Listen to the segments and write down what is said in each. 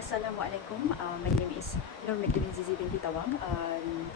Assalamualaikum. My name is Megdaline Zizy Binti Tawang.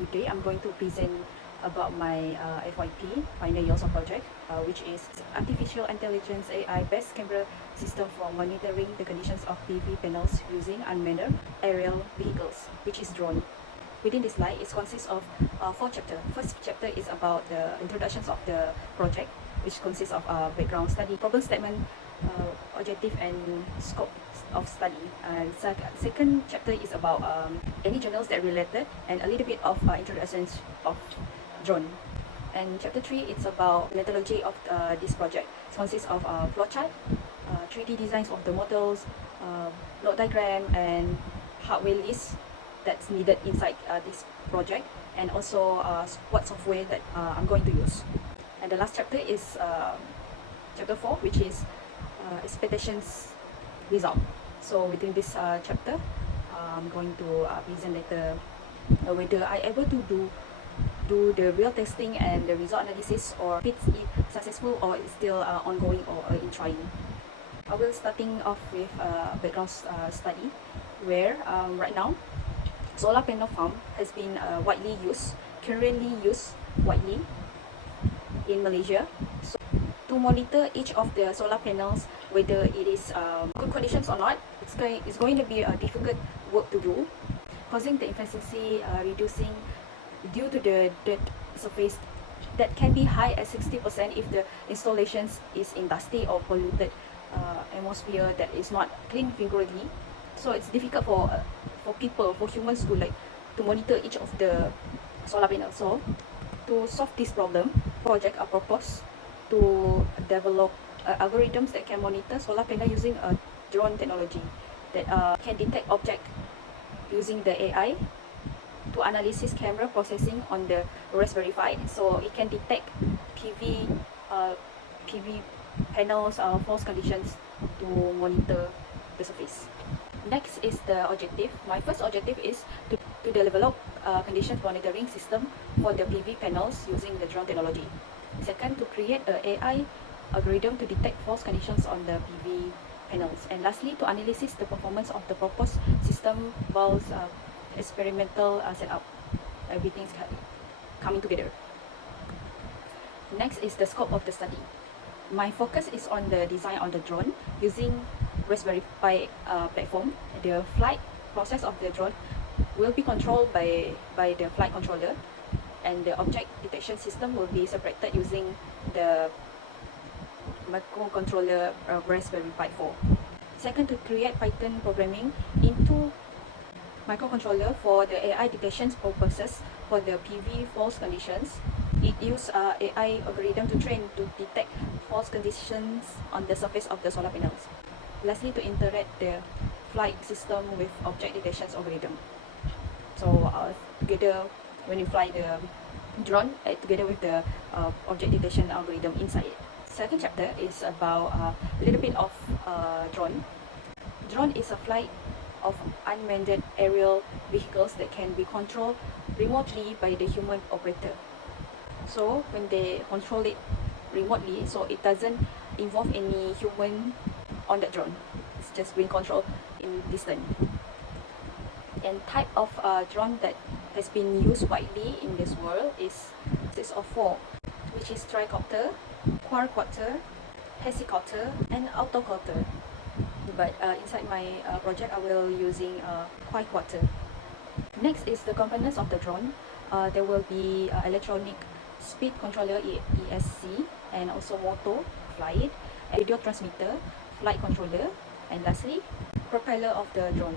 Today I'm going to present about my FYP, final years of project, which is Artificial Intelligence AI-based camera system for monitoring the conditions of PV panels using unmanned aerial vehicles, which is drone. Within this slide, it consists of 4 chapters. First chapter is about the introductions of the project, which consists of background study, problem statement, objective and scope of study. Second chapter is about any journals that related and a little bit of introductions of drone. And chapter 3 it's about methodology of this project. It consists of flowchart, 3D designs of the models, block diagram and hardware list that's needed inside this project, and also what software that I'm going to use. And the last chapter is chapter 4, which is expectations result. So within this chapter, I'm going to present later whether I able to do the real testing and the result analysis, or if it's successful or it's still ongoing or in trying. I will starting off with background study, where right now solar panel farm has been currently used widely in Malaysia. So to monitor each of the solar panels, whether it is good conditions or not, it's going to be a difficult work to do, causing the efficiency reducing due to the dirt surface that can be high as 60% if the installations is in dusty or polluted atmosphere that is not clean regularly. So it's difficult for humans to monitor each of the solar panels. So to solve this problem, project are proposed to develop algorithms that can monitor solar panel using a drone technology that can detect object using the AI to analysis camera processing on the Raspberry Pi, so it can detect PV panels false conditions to monitor the surface. Next is the objective. My first objective is to develop conditions monitoring system for the PV panels using the drone technology. Second, to create an AI algorithm to detect false conditions on the PV panels. And lastly, to analyze the performance of the proposed system while experimental setup. Everything's coming together. Next is the scope of the study. My focus is on the design of the drone using Raspberry Pi platform. The flight process of the drone will be controlled by the flight controller, and the object detection system will be separated using the microcontroller Raspberry Pi 4. Second, to create Python programming into microcontroller for the AI detection purposes for the PV false conditions. It uses AI algorithm to train to detect false conditions on the surface of the solar panels. Lastly, to integrate the flight system with object detection algorithm. So together, when you fly the drone, together with the object detection algorithm inside it. Second chapter is about a little bit of drone. Drone is a flight of unmanned aerial vehicles that can be controlled remotely by the human operator. So when they control it remotely, so it doesn't involve any human on that drone. It's just being controlled in distance. And type of drone that has been used widely in this world is of 4, which is tricopter, quadcopter, hexacopter, and octocopter. But inside my project, I will using quadcopter. Next is the components of the drone. There will be electronic speed controller ESC, and also motor, flight, video transmitter, flight controller, and lastly, propeller of the drone.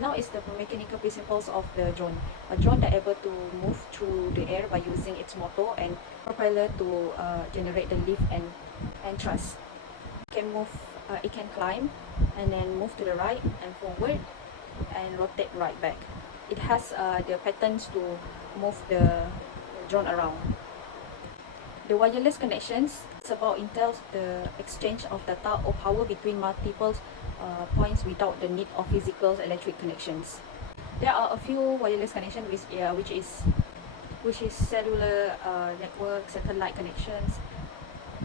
Now is the mechanical principles of the drone. A drone that able to move through the air by using its motor and propeller to generate the lift and thrust. It can climb and then move to the right and forward and rotate right back. It has the patterns to move the drone around. The wireless connections is about entails the exchange of data or power between multiple points without the need of physical electric connections. There are a few wireless connections which is cellular network, satellite connections,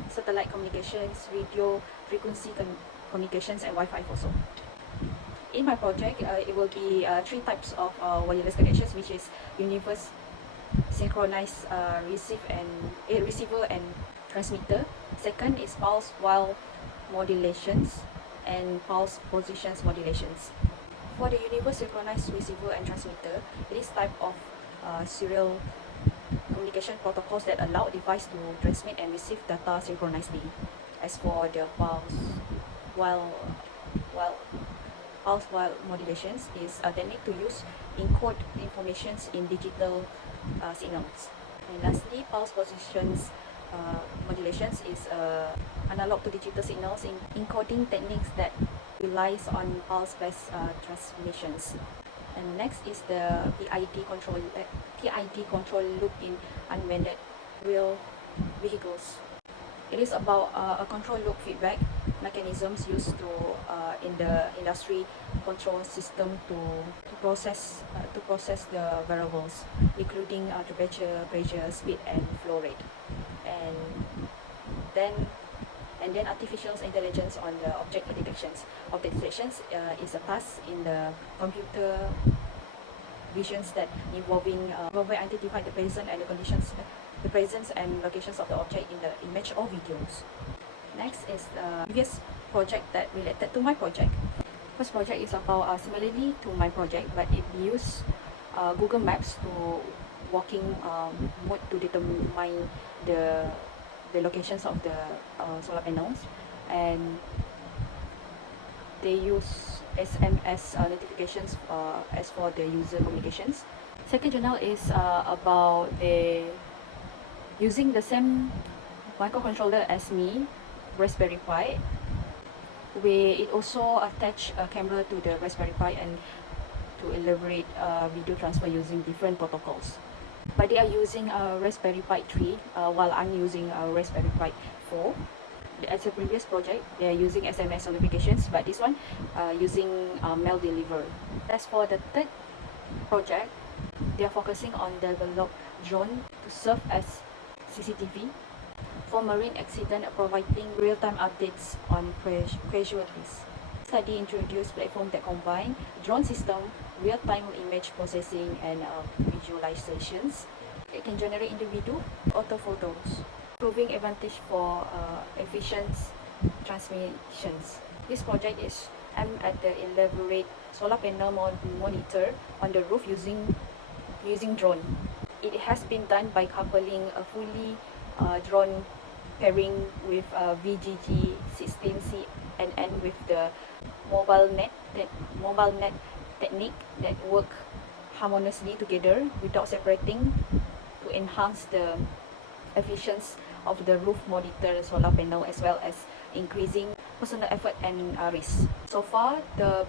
satellite communications, radio frequency communications, and Wi-Fi also. In my project, it will be three types of wireless connections, which is universe, synchronized receiver and transmitter. Second is pulse while modulations and pulse positions modulations. For the universe synchronized receiver and transmitter, it is type of serial communication protocols that allow device to transmit and receive data synchronously. As for the while while pulse while modulations is a technique to use encode informations in digital signals. And lastly, pulse positions modulations is analog to digital signals in encoding techniques that relies on pulse-based transmissions. And next is the PID control loop in unmanned real vehicles. It is about a control loop feedback mechanisms used to in the industry control system to process the variables, including temperature, pressure, speed, and flow rate. And then artificial intelligence on the object detections. Object detections is a task in the computer visions that involving identify the presence and the conditions, the presence and locations of the object in the image or videos. Next is the previous project that related to my project. First project is about similarly to my project, but it use Google Maps to walking mode to determine the locations of the solar panels, and they use SMS notifications as for the user communications. Second journal is about the using the same microcontroller as me, Raspberry Pi, where it also attach a camera to the Raspberry Pi and to elaborate video transfer using different protocols. But they are using a Raspberry Pi 3 while I'm using a Raspberry Pi 4. As a previous project, they are using SMS notifications, but this one using mail delivery. As for the third project, they are focusing on develop drone to serve as CCTV for marine accident, providing real-time updates on casualties. Study introduced platform that combine drone system, real-time image processing, and visualizations. It can generate individual auto photos, proving advantage for efficient transmissions. This project is aimed at the elaborate solar panel monitor on the roof using drone. It has been done by coupling a fully drone pairing with VGG 16C and with the mobile net technique that work harmoniously together without separating to enhance the efficiency of the roof monitor solar panel, as well as increasing personal effort and risk. So far, the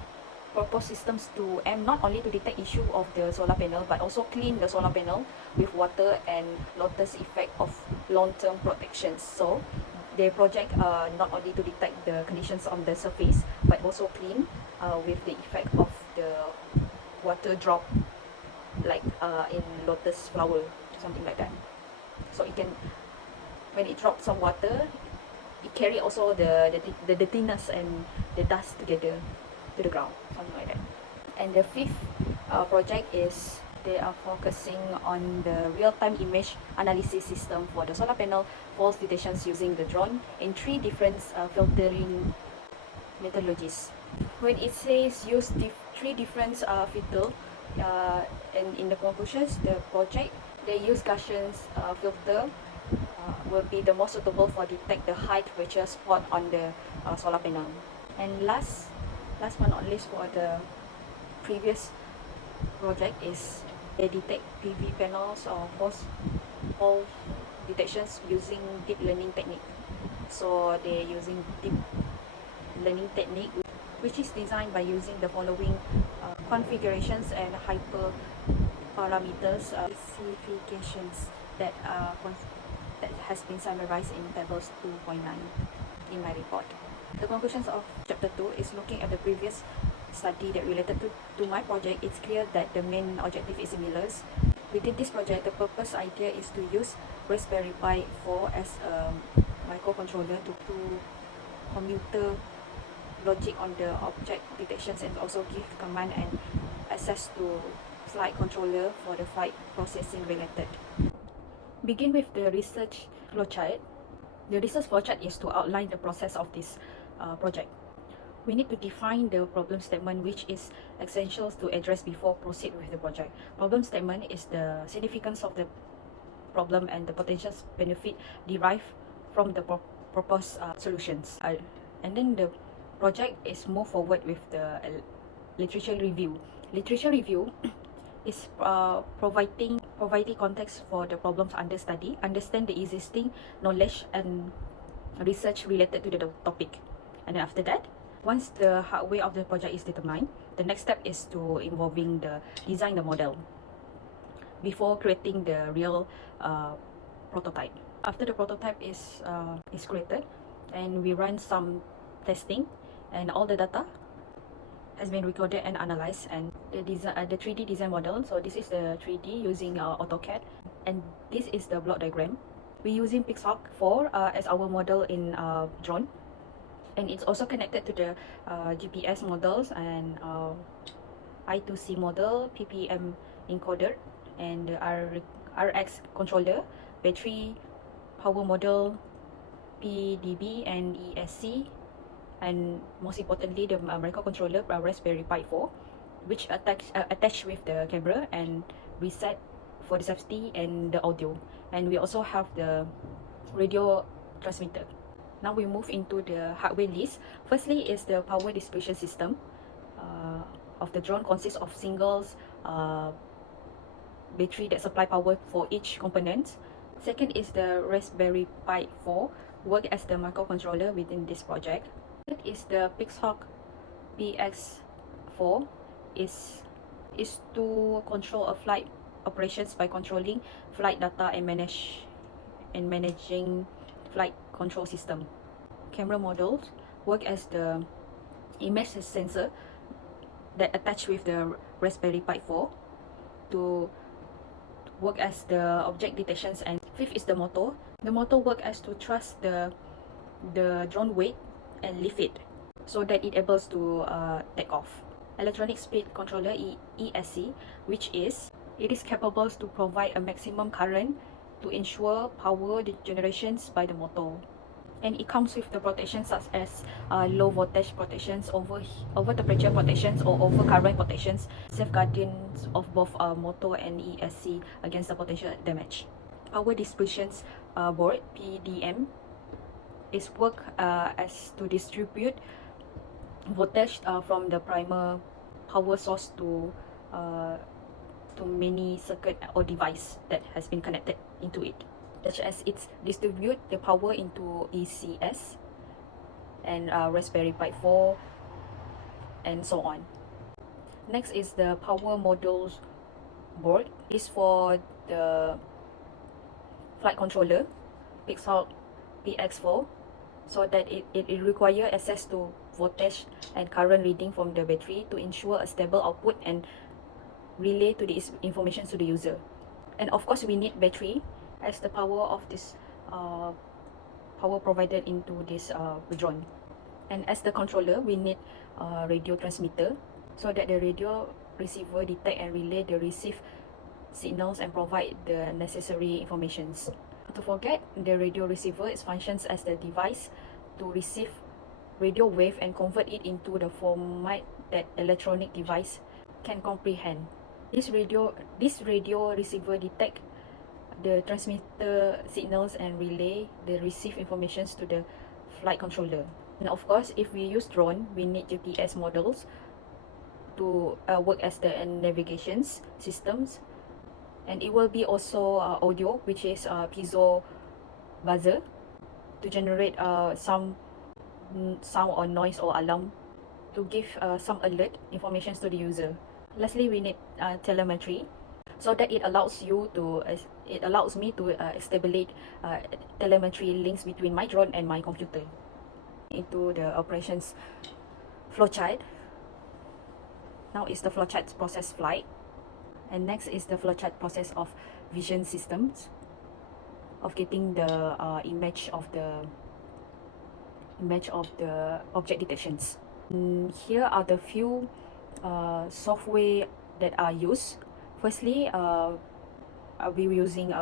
proposed systems to aim not only to detect issue of the solar panel but also clean the solar panel with water and lotus effect of long-term protection. So the project not only to detect the conditions on the surface but also clean with the effect of the water drop, like in lotus flower, something like that. So it can, when it drops some water, it carry also the dirtiness and the dust together to the ground, something like that. And the fifth project is they are focusing on the real-time image analysis system for the solar panel false detections using the drone in three different filtering methodologies. When it says use three different filter, and in the conclusions, the project they use Gaussian filter will be the most suitable for detect the high temperature spot on the solar panel. And last but not least, for the previous project is they detect PV panels or false detections using deep learning technique. So they're using deep learning technique, which is designed by using the following configurations and hyperparameters specifications that has been summarized in tables 2.9 in my report. The conclusions of chapter 2 is looking at the previous study that related to my project. It's clear that the main objective is similar. Within this project, the purpose idea is to use Raspberry Pi 4 as a microcontroller to computer logic on the object detections, and also give command and access to flight controller for the flight processing related. Begin with the research flowchart. The research flowchart is to outline the process of this project. We need to define the problem statement, which is essential to address before proceed with the project. Problem statement is the significance of the problem and the potential benefit derived from the proposed solutions. And then the project is move forward with the literature review. Literature review is providing context for the problems under study, understand the existing knowledge and research related to the topic. And then after that, once the hardware of the project is determined, the next step is to involving the design the model before creating the real prototype. After the prototype is created, and we run some testing, and all the data has been recorded and analyzed, and the 3D design model. So this is the 3D using AutoCAD, and this is the block diagram. We're using Pixhawk 4 as our model in drone, and it's also connected to the GPS models and I2C model, PPM encoder, and the RX controller, battery, power model, PDB and ESC, and most importantly the microcontroller, Raspberry Pi 4, which attached with the camera and reset for the safety and the audio. And we also have the radio transmitter. Now we move into the hardware list. Firstly is the power distribution system of the drone, consists of singles battery that supply power for each component. Second is the Raspberry Pi 4, work as the microcontroller within this project. Third is the Pixhawk PX4, is to control a flight operations by controlling flight data and managing flight control system. Camera modules work as the image sensor that attach with the Raspberry Pi 4 to work as the object detections. And fifth is the motor. The motor work as to thrust the drone weight and lift it so that it able to take off. Electronic speed controller, ESC, which is capable to provide a maximum current to ensure power generations by the motor. And it comes with the protections such as low voltage protections, over temperature protections, or over current protections, safeguarding of both motor and ESC against the potential damage. Power distributions board, PDM, is work as to distribute voltage from the primer power source to many circuit or device that has been connected into it, such as it distribute the power into ECS and Raspberry Pi 4 and so on. Next is the power modules board, is for the flight controller Pixhawk PX4, so that it require access to voltage and current reading from the battery to ensure a stable output and relay to this information to the user. And of course we need battery as the power of this power provided into this drone. And as the controller, we need radio transmitter so that the radio receiver detect and relay the received signals and provide the necessary informations. Not to forget, the radio receiver functions as the device to receive radio wave and convert it into the format that electronic device can comprehend. This radio receiver detect the transmitter signals and relay the received informations to the flight controller. And of course, if we use drone, we need GPS models to work as the navigation systems. And it will be also audio, which is piezo buzzer, to generate some sound or noise or alarm to give some alert information to the user. Lastly, we need telemetry, so that it allows me to establish telemetry links between my drone and my computer. Into the operations flowchart. Now is the flowchart process flight, and next is the flowchart process of vision systems, of getting the image of the object detections. Here are the few software that are used. Firstly, I'll be using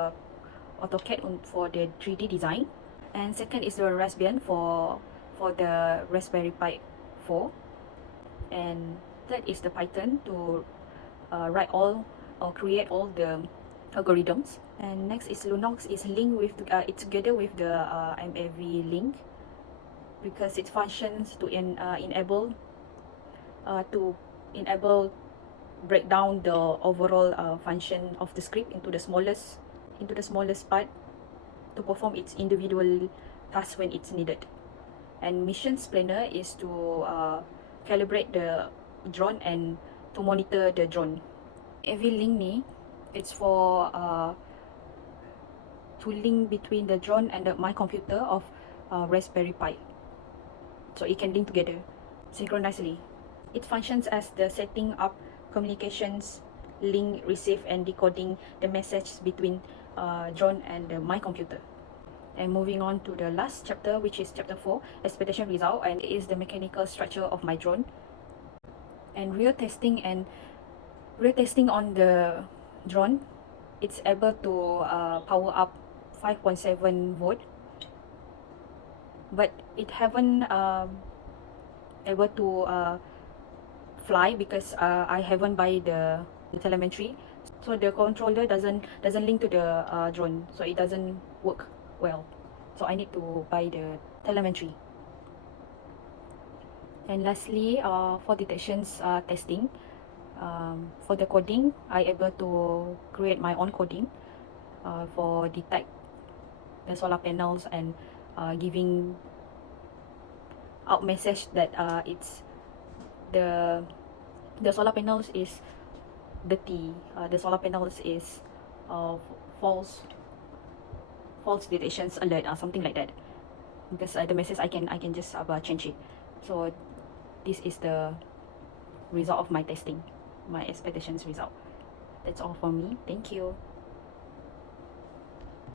AutoCAD for the 3D design, and second is the Raspbian for the Raspberry Pi 4, and third is the Python to write all or create all the algorithms. And next is Lunox is linked with it's together with the MAV link because it functions to enable to enable break down the overall function of the script into the smallest part to perform its individual tasks when it's needed. And missions planner is to calibrate the drone and to monitor the drone. Every link ni, it's for to link between the drone and my computer of Raspberry Pi, so it can link together synchronously. It functions as the setting up communications link, receive and decoding the message between drone and my computer. And moving on to the last chapter, which is chapter 4, expectation result, and it is the mechanical structure of my drone. And real testing on the drone, it's able to power up 5.7 volt, but it haven't able to fly because I haven't buy the telemetry, so the controller doesn't link to the drone, so it doesn't work well. So I need to buy the telemetry. And lastly, for detections testing, for the coding, I able to create my own coding for detect the solar panels and giving out message that it's the solar panels is dirty, the solar panels is false detections alert or something like that, because the message I can just change it. So this is the result of my testing, my expectations result. That's all for me. Thank you.